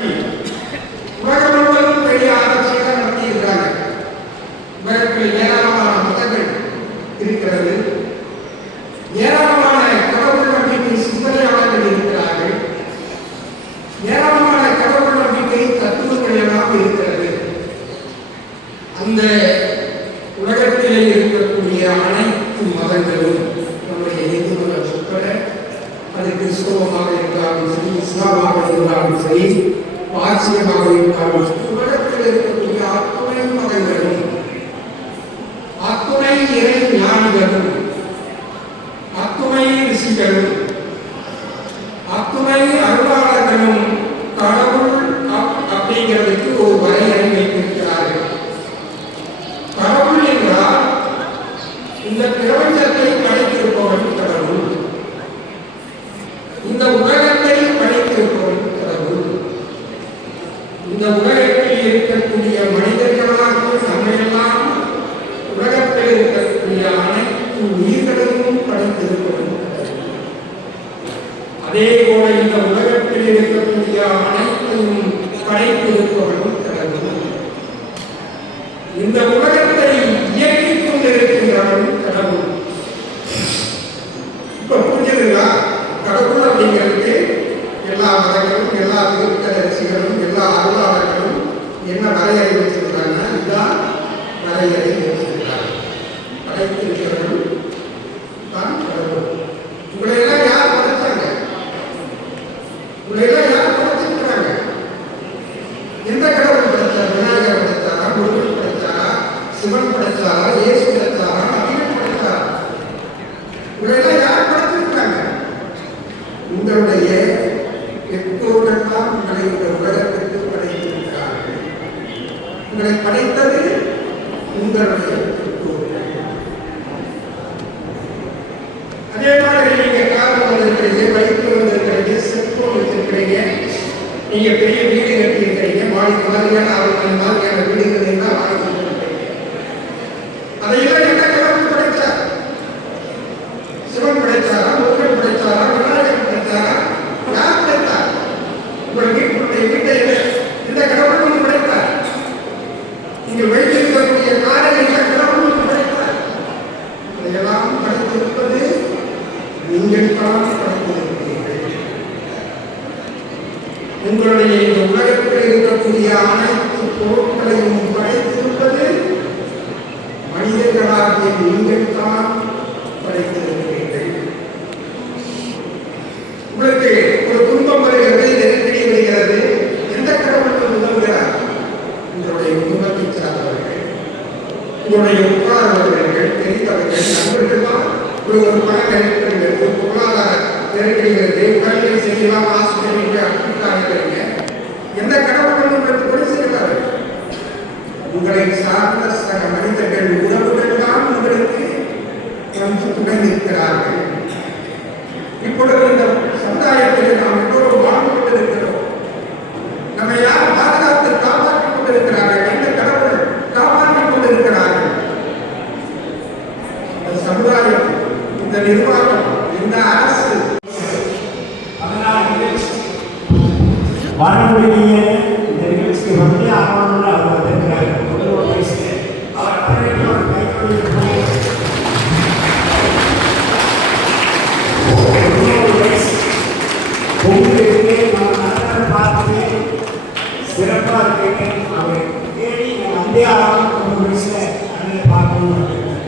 உலகம் முழுவதும் பெரிய ஆராய்ச்சியாக நடத்தியிருக்காங்க உலகத்தில் ஏராளமான மதங்கள் இருக்கிறது. ஏராளமான கடவுள் நம்பிக்கை சிந்தனையாளர்கள் இருக்கிறார்கள். ஏராளமான கடவுள் நம்பிக்கை தத்துவங்கள் எல்லாம் இருக்கிறது. அந்த உலகத்திலே இருக்கக்கூடிய அனைத்து மதங்களும் நம்முடைய இந்து மதம் உட்பட அது கிறிஸ்தவமாக இருந்தாலும் சரி இஸ்லாமாக இருந்தாலும் சரி பாரசீகமாக இருந்தாலும் உலகத்தில் இருக்கக்கூடிய அத்துணை மதங்களும் அத்துணை இறை ஞானிகளும் அத்துணை ரிஷிகளும் அத்துணை அருளாளர்களும் கடவுள் அப்- அப்படிங்கிறதுக்கு ஒரு வரையறை வைத்திருக்கிறார்கள் கடவுள் என்றால் இந்த பிரபஞ்சத்தை படைத்திருப்பவன் கடவுள் இந்த உலகத்தை படைத்திருப்பவன் கடவுள் இந்த உலகத்தில் இருக்கக்கூடிய மனிதர்களாக நம்மையெல்லாம் உலகத்தில் இருக்கக்கூடிய அனைத்து உயிர்களையும் படைத்திருப்பவன் அதே போல இந்த உலகத்தில் இருக்கக்கூடிய அனைத்தையும் படைத்திருப்பவனும் என்ன வரையறை வச்சிருக்காங்கன்னா இதுதான் வரையறை வச்சிருக்காங்க படைத்திருக்கிறவர்கள் தான் கடவுள். உங்களையெல்லாம் யார் படைச்சாங்க? உங்களையெல்லாம் யார் படைச்சிருக்கிறாங்க? எந்த கடவுள் படைத்தார் விநாயகர் படைத்தாரா முருகன் படைத்தாரா சிவன் படைத்தாரா இயேசு படைத்தாரா நபிகள் படைத்தாரா உங்களையெல்லாம் யார் படைச்சிருக்கிறாங்க? உங்களுடைய எப்போதெல்லாம் உங்களை இந்த உலகத்திற்கு உங்களை படைத்தது உங்களுடைய அதே மாதிரி நீங்க கார் வந்திருக்கிறீங்க பைக் வந்திருக்கிறீங்க செல்போன் வச்சிருக்கிறீங்க. நீங்க பெரிய வீடு கட்டியிருக்கிறீங்க மாடி மாதிரியான அவர்கள் மாதிரியான வீடுகள் எல்லாம் வாங்கி கொடுத்திருக்கிறீங்க. அதையெல்லாம் என்ன கடவுள் படைச்சார் சிவன் படைத்தாரா முருகன் படைத்தாரா விநாயகர் படைத்தாரா யார் படைத்தார் உங்கள் வீட்டுடைய வீட்டை இந்த கடவுள் வந்து படைத்தார் நீங்கள் வைத்திருக்கக்கூடிய காரை இந்த கடவுள் வந்து படைத்தார் இதையெல்லாம் படைத்திருப்பது நீங்கள் தான் படைத்திருக்கிறீர்கள் உங்களுடைய இந்த உலகத்தில் இருக்கக்கூடிய அனைத்து பொருட்களையும் படைத்திருப்பது மனிதர்களாகிய நீங்கள் தான் படைத்திருக்கிறீர்கள். உங்களுக்கு ஒரு துன்பம் வருகிறது நெருக்கடி வருகிறது. எந்த கடவுளுக்கு உதவுகிறார்? உங்களுடைய குடும்பத்தை சார்ந்தவர்கள் உங்களுடைய உட்கார்ந்தவர்கள் தெரிந்தவர்கள் நண்பர்கள் தான் ஒரு பண நெருக்கடி ஒரு பொருளாதார நெருக்கடி வருது உடல்நிலை செய்யலாம் ஆசிரியர்கள் அனுப்பிட்டாங்க எந்த கடவுள் வந்து உங்களுக்கு உதவி உங்களை சார்ந்த சக மனிதர்கள் உறவுகள் தான் உங்களுக்கு வந்து துணை நிற்கிறார்கள். இப்பொழுது இந்த சமுதாயத்தில் நாம் ஒரு கைத்தொழில் போய் தொண்ணூறு வயசு உங்களுக்கு நம்ம நலனை பார்த்து சிறப்பாக இருக்கீங்க அவர் தேடி நீங்கள் வந்தே ஆகணும் தொண்ணூறு வயசுல அண்ணனை பார்க்கணும்னு வந்திருக்காரு.